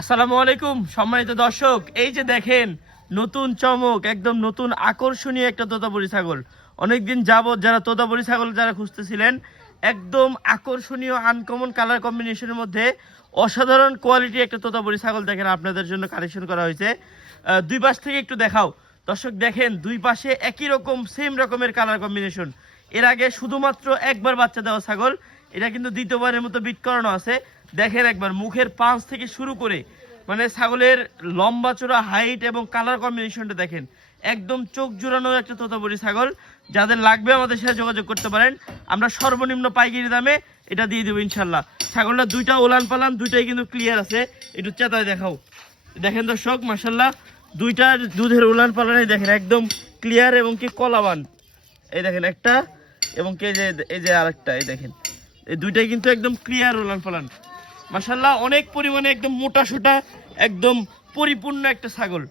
আসসালামু আলাইকুম সম্মানিত দর্শক, এই যে দেখেন নতুন চমক, একদম নতুন আকর্ষণীয় একটা তোতাপুরি ছাগল। অনেকদিন যাবত যারা তোতাপুরি ছাগল যারা খুঁজতেছিলেন, একদম আকর্ষণীয় আনকমন কালার কম্বিনেশনের মধ্যে অসাধারণ কোয়ালিটি একটা তোতাপুরি ছাগল দেখেন আপনাদের জন্য কালেকশন করা হয়েছে। দুই পাশ থেকে একটু দেখাও দর্শক, দেখেন দুই পাশে একই রকম সেম রকমের কালার কম্বিনেশন। এর আগে শুধুমাত্র একবার বাচ্চা দেওয়া ছাগল, এটা কিন্তু দ্বিতীয়বারের মতো বিট করানো আছে। দেখেন একবার মুখের পাঁচ থেকে শুরু করে মানে ছাগলের লম্বা চূড়া হাইট এবং কালার কম্বিনেশনটা দেখেন, একদম চোখ জুড়ানো একটা তোতাপুরি ছাগল। যাদের লাগবে আমাদের সাথে যোগাযোগ করতে পারেন, আমরা সর্বনিম্ন পাইকারি দামে এটা দিয়ে দেবো ইনশাল্লাহ। ছাগলটা দুইটা ওলান পালান দুইটাই কিন্তু ক্লিয়ার আছে, একটু চেতায় দেখাও। দেখেন দর্শক, মাশাল্লাহ দুইটার দুধের উলান পালানে দেখেন একদম ক্লিয়ার এবং কি কলাবান। এই দেখেন একটা এবং কি এই যে আরেকটা, এই দেখেন এই দুইটাই কিন্তু একদম ক্লিয়ার উলান পালান। মাশাল্লাহ অনেক পরিমাণে একদম মোটা সোটা একদম পরিপূর্ণ একটা ছাগল।